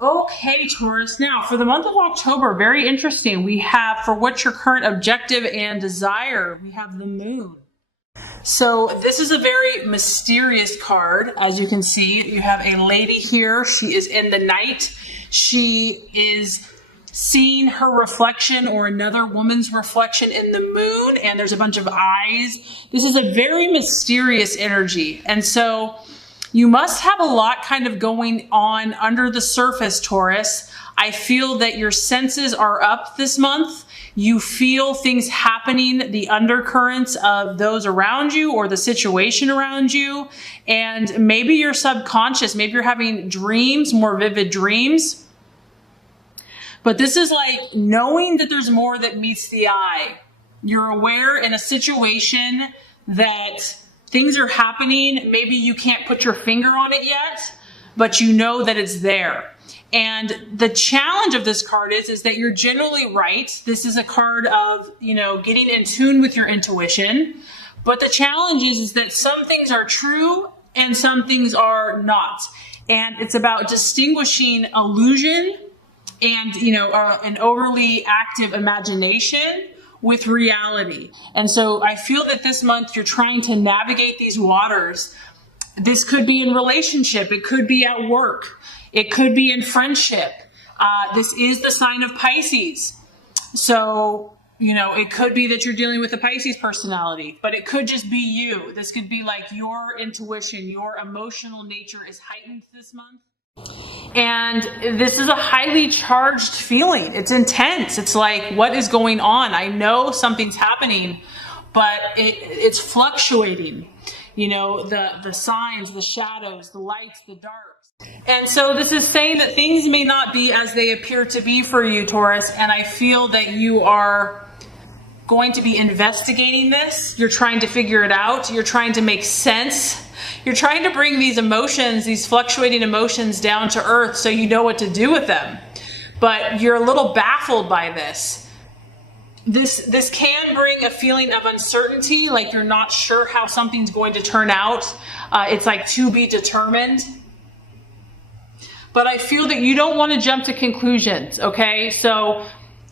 Okay, Taurus. Now, for the month of October, very interesting. We have, for what's your current objective and desire, we have the moon. So this is a very mysterious card. As you can see, you have a lady here. She is in the night. She is seeing her reflection or another woman's reflection in the moon, and there's a bunch of eyes. This is a very mysterious energy. And so you must have a lot kind of going on under the surface, Taurus. I feel that your senses are up this month. You feel things happening, the undercurrents of those around you or the situation around you. And maybe you're subconscious. Maybe you're having dreams, more vivid dreams. But this is like knowing that there's more that meets the eye. You're aware in a situation that things are happening. Maybe you can't put your finger on it yet, but you know that it's there. And the challenge of this card is that you're generally right. This is a card of, getting in tune with your intuition. But the challenge is that some things are true and some things are not. And it's about distinguishing illusion and, an overly active imagination with reality. And so I feel that this month you're trying to navigate these waters. This could be in relationship. It could be at work. It could be in friendship. This is the sign of Pisces. So, it could be that you're dealing with a Pisces personality, but it could just be you. This could be like your intuition, your emotional nature is heightened this month. And this is a highly charged feeling. It's intense. It's like, what is going on? I know something's happening, but it's fluctuating. The signs, the shadows, the lights, the darks. And so this is saying that things may not be as they appear to be for you, Taurus. And I feel that you are going to be investigating this. You're trying to figure it out. You're trying to make sense. You're trying to bring these emotions, these fluctuating emotions down to earth so you know what to do with them. But you're a little baffled by this. This can bring a feeling of uncertainty, like you're not sure how something's going to turn out. It's like to be determined. But I feel that you don't want to jump to conclusions, okay? So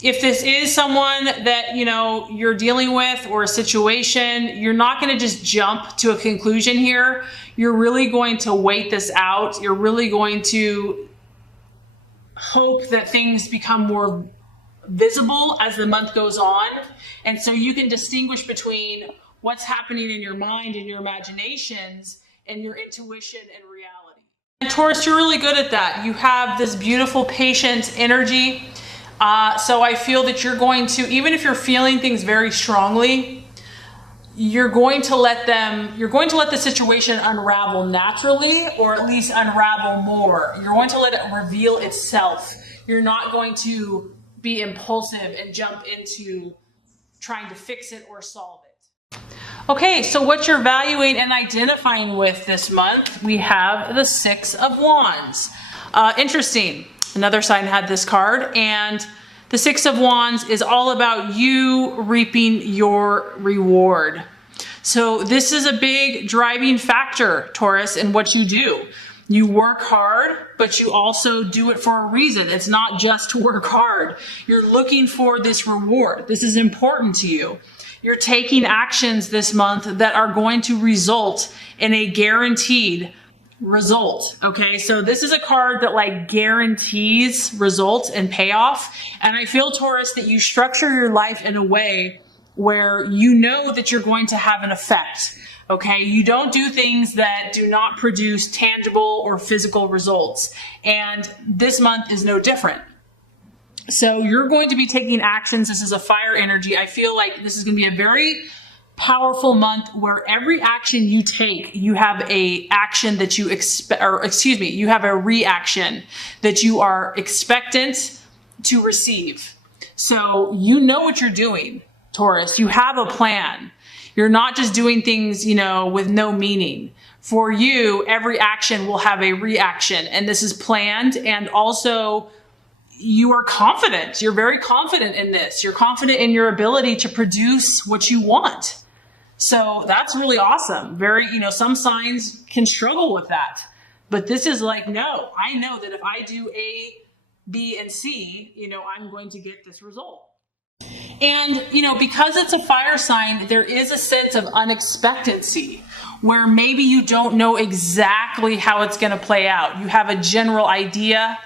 if this is someone that, you're dealing with or a situation, you're not going to just jump to a conclusion here. You're really going to wait this out. You're really going to hope that things become more visible as the month goes on. And so you can distinguish between what's happening in your mind and your imaginations and your intuition and reality. And Taurus, you're really good at that. You have this beautiful, patient energy. So I feel that you're going to, even if you're feeling things very strongly, you're going to let the situation unravel naturally, or at least unravel more. You're going to let it reveal itself. You're not going to be impulsive and jump into trying to fix it or solve it. Okay, so what you're valuing and identifying with this month, we have the Six of Wands. Interesting. Another sign had this card, and the Six of Wands is all about you reaping your reward. So this is a big driving factor, Taurus, in what you do. You work hard, but you also do it for a reason. It's not just to work hard. You're looking for this reward. This is important to you. You're taking actions this month that are going to result in a guaranteed result. Okay, so this is a card that guarantees results and payoff. And I feel, Taurus, that you structure your life in a way where you know that you're going to have an effect. Okay, you don't do things that do not produce tangible or physical results. And this month is no different. So you're going to be taking actions. This is a fire energy. I feel like this is going to be a very powerful month where every action you take, you have a action that you you have a reaction that you are expectant to receive. So you know what you're doing, Taurus. You have a plan. You're not just doing things, with no meaning. For you, every action will have a reaction, and this is planned. And also, you are confident. You're very confident in this. You're confident in your ability to produce what you want. So that's really awesome. Some signs can struggle with that. But this is like, no, I know that if I do A, B, and C, I'm going to get this result. And, because it's a fire sign, there is a sense of unexpectancy where maybe you don't know exactly how it's going to play out. You have a general idea,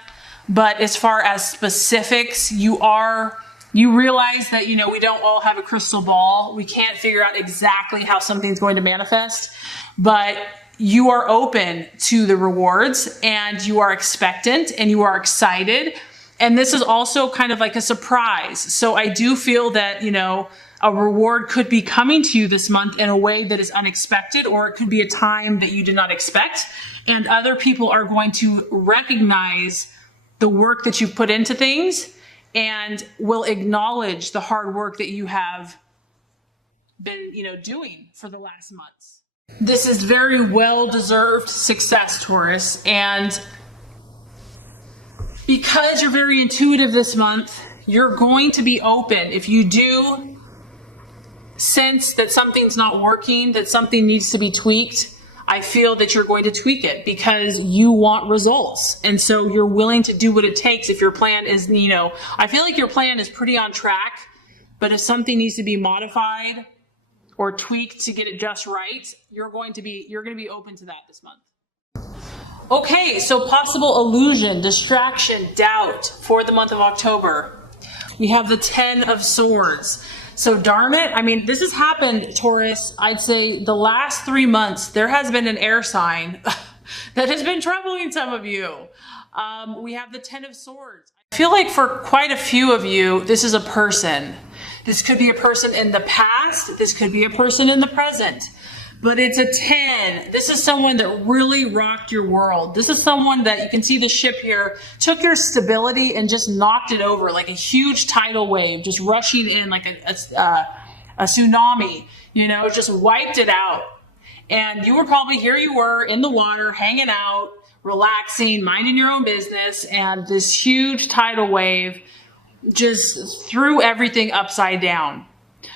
but as far as specifics, you realize that, we don't all have a crystal ball. We can't figure out exactly how something's going to manifest, but you are open to the rewards and you are expectant and you are excited. And this is also kind of like a surprise. So I do feel that, a reward could be coming to you this month in a way that is unexpected, or it could be a time that you did not expect. And other people are going to recognize the work that you've put into things and will acknowledge the hard work that you have been, doing for the last months. This is very well-deserved success, Taurus. And because you're very intuitive this month, you're going to be open. If you do sense that something's not working, that something needs to be tweaked, I feel that you're going to tweak it because you want results. And so you're willing to do what it takes. If your plan is, I feel like your plan is pretty on track, but if something needs to be modified or tweaked to get it just right, you're going to be open to that this month. Okay, so possible illusion, distraction, doubt for the month of October. We have the 10 of Swords. So darn it, this has happened, Taurus, I'd say the last 3 months, there has been an air sign that has been troubling some of you. We have the 10 of Swords. I feel like for quite a few of you, this is a person. This could be a person in the past. This could be a person in the present. But it's a 10. This is someone that really rocked your world. This is someone that, you can see the ship here, took your stability and just knocked it over like a huge tidal wave, just rushing in like a tsunami, just wiped it out. And you were probably, here you were in the water, hanging out, relaxing, minding your own business, and this huge tidal wave just threw everything upside down.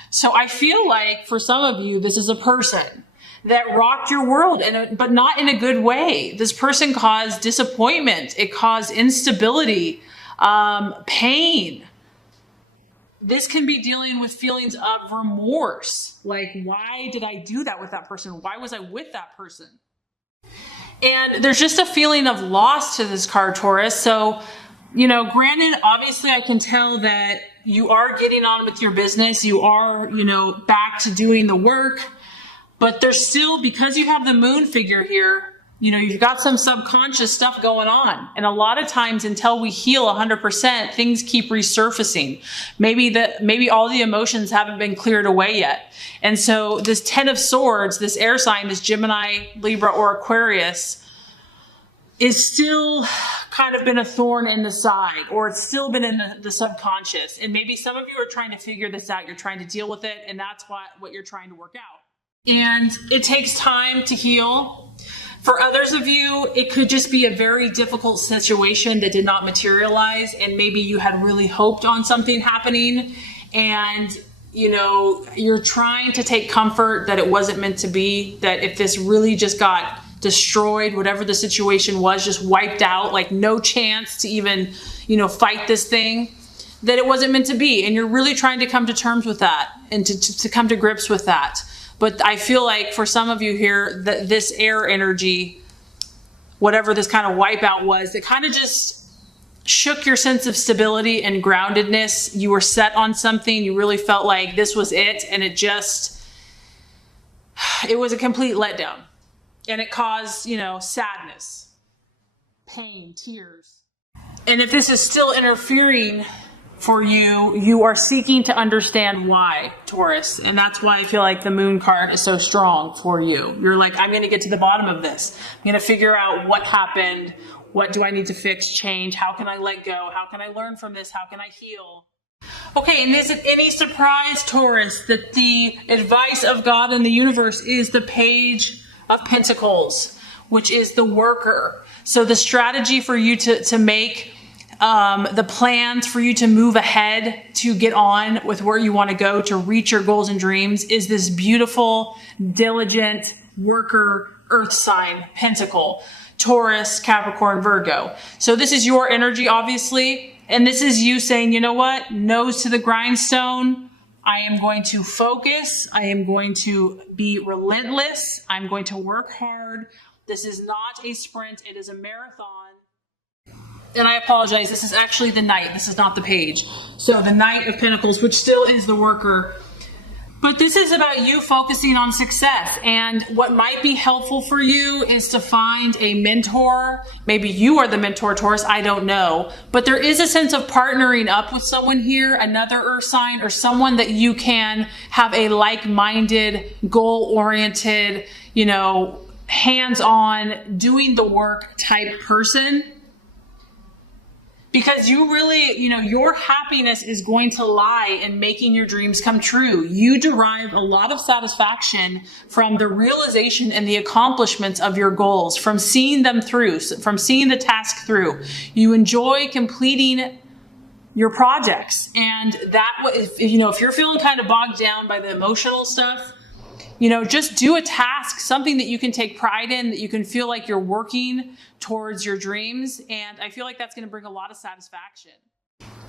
So I feel like for some of you, this is a person that rocked your world, but not in a good way. This person caused disappointment. It caused instability, pain. This can be dealing with feelings of remorse. Like, why did I do that with that person? Why was I with that person? And there's just a feeling of loss to this card, Taurus. So, granted, obviously I can tell that you are getting on with your business. You are, back to doing the work. But there's still, because you have the moon figure here, you've got some subconscious stuff going on. And a lot of times until we heal 100%, things keep resurfacing. Maybe all the emotions haven't been cleared away yet. And so this 10 of Swords, this air sign, this Gemini, Libra, or Aquarius, is still kind of been a thorn in the side, or it's still been in the subconscious. And maybe some of you are trying to figure this out. You're trying to deal with it, and that's what you're trying to work out. And it takes time to heal. For others of you, it could just be a very difficult situation that did not materialize, and maybe you had really hoped on something happening, and you're trying to take comfort that it wasn't meant to be, that if this really just got destroyed, whatever the situation was, just wiped out, like no chance to even, fight this thing, that it wasn't meant to be. And you're really trying to come to terms with that and to come to grips with that. But I feel like for some of you here, that this air energy, whatever this kind of wipeout was, it kind of just shook your sense of stability and groundedness. You were set on something. You really felt like this was it. And it was a complete letdown. And it caused, sadness, pain, tears. And if this is still interfering for you, you are seeking to understand why, Taurus. And that's why I feel like the moon card is so strong for you. You're like, I'm going to get to the bottom of this. I'm going to figure out what happened. What do I need to fix, change? How can I let go? How can I learn from this? How can I heal? Okay, and is it any surprise, Taurus, that the advice of God and the universe is the Page of Pentacles, which is the worker. So the strategy for you to make the plans for you to move ahead, to get on with where you want to go, to reach your goals and dreams, is this beautiful, diligent worker earth sign pentacle. Taurus, Capricorn, Virgo. So this is your energy, obviously. And this is you saying, you know what? Nose to the grindstone. I am going to focus. I am going to be relentless. I'm going to work hard. This is not a sprint. It is a marathon. And I apologize. This is actually the Knight. This is not the page. So the Knight of Pentacles, which still is the worker. But this is about you focusing on success. And what might be helpful for you is to find a mentor. Maybe you are the mentor, Taurus. I don't know. But there is a sense of partnering up with someone here, another earth sign, or someone that you can have a like-minded, goal-oriented, hands-on, doing the work type person. Because you really, your happiness is going to lie in making your dreams come true. You derive a lot of satisfaction from the realization and the accomplishments of your goals, from seeing them through, from seeing the task through. You enjoy completing your projects. And that, if you're feeling kind of bogged down by the emotional stuff, just do a task, something that you can take pride in, that you can feel like you're working towards your dreams. And I feel like that's going to bring a lot of satisfaction.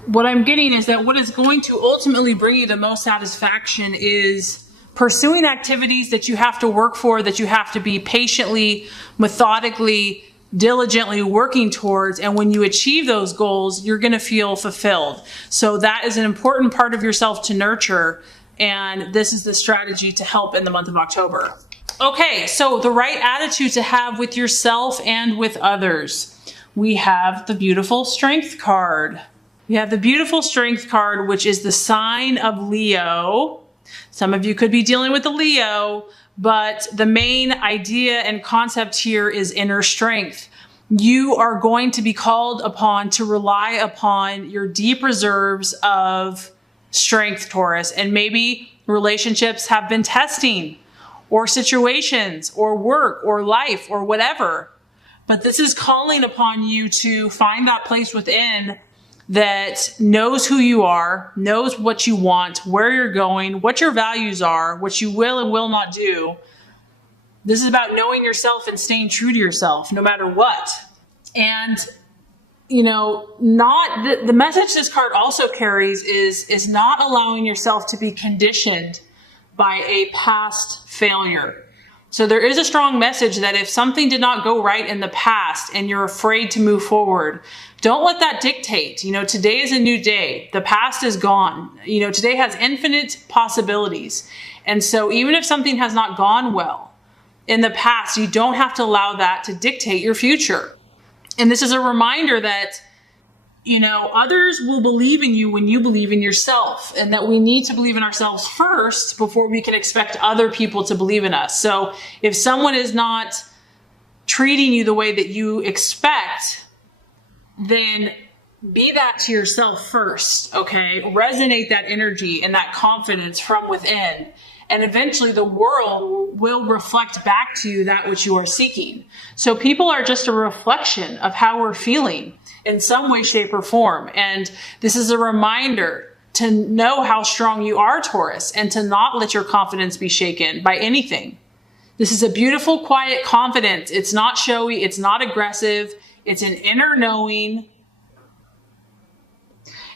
What I'm getting is that what is going to ultimately bring you the most satisfaction is pursuing activities that you have to work for, that you have to be patiently, methodically, diligently working towards. And when you achieve those goals, you're going to feel fulfilled. So that is an important part of yourself to nurture. And this is the strategy to help in the month of October. Okay, so the right attitude to have with yourself and with others. We have the beautiful Strength card. We have the beautiful Strength card, which is the sign of Leo. Some of you could be dealing with the Leo, but the main idea and concept here is inner strength. You are going to be called upon to rely upon your deep reserves of strength, Taurus, and maybe relationships have been testing, or situations, or work, or life, or whatever. But this is calling upon you to find that place within that knows who you are, knows what you want, where you're going, what your values are, what you will and will not do. This is about knowing yourself and staying true to yourself, no matter what. And the message this card also carries is not allowing yourself to be conditioned by a past failure. So there is a strong message that if something did not go right in the past and you're afraid to move forward, don't let that dictate. Today is a new day. The past is gone. Today has infinite possibilities. And so even if something has not gone well in the past, you don't have to allow that to dictate your future. And this is a reminder that, others will believe in you when you believe in yourself, and that we need to believe in ourselves first before we can expect other people to believe in us. So if someone is not treating you the way that you expect, then be that to yourself first, okay? Resonate that energy and that confidence from within. And eventually the world will reflect back to you that which you are seeking. So people are just a reflection of how we're feeling in some way, shape, or form. And this is a reminder to know how strong you are, Taurus, and to not let your confidence be shaken by anything. This is a beautiful, quiet confidence. It's not showy. It's not aggressive. It's an inner knowing.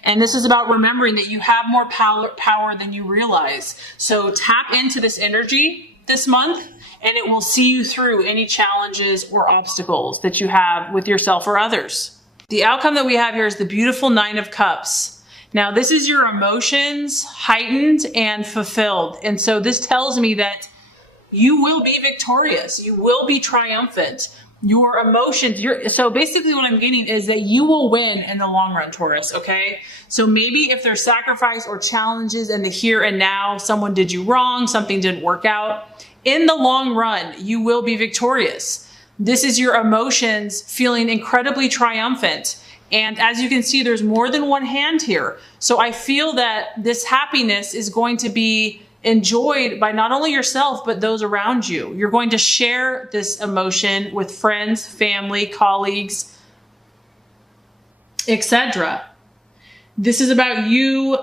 And this is about remembering that you have more power than you realize. So tap into this energy this month, and it will see you through any challenges or obstacles that you have with yourself or others. The outcome that we have here is the beautiful Nine of Cups. Now, this is your emotions heightened and fulfilled. And so this tells me that you will be victorious. You will be triumphant. Your emotions, so basically what I'm getting is that you will win in the long run, Taurus, okay? So maybe if there's sacrifice or challenges in the here and now, someone did you wrong, something didn't work out, in the long run, you will be victorious. This is your emotions feeling incredibly triumphant. And as you can see, there's more than one hand here. So I feel that this happiness is going to be enjoyed by not only yourself, but those around you. You're going to share this emotion with friends, family, colleagues, etc. This is about you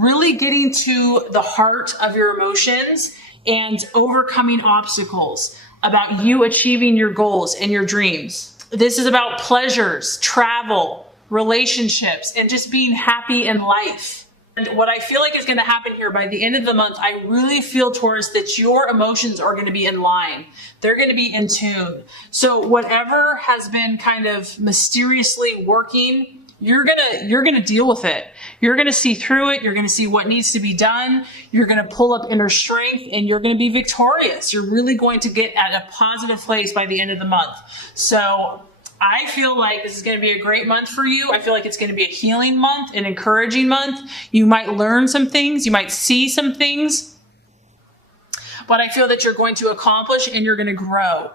really getting to the heart of your emotions and overcoming obstacles. about you achieving your goals and your dreams. This is about pleasures, travel, relationships, and just being happy in life. And what I feel like is going to happen here by the end of the month, I really feel, Taurus, that your emotions are going to be in line. They're going to be in tune. So whatever has been kind of mysteriously working, you're going to deal with it. You're going to see through it. You're going to see what needs to be done. You're going to pull up inner strength and you're going to be victorious. You're really going to get at a positive place by the end of the month. So I feel like this is going to be a great month for you. I feel like it's going to be a healing month, an encouraging month. You might learn some things. You might see some things. But I feel that you're going to accomplish and you're going to grow.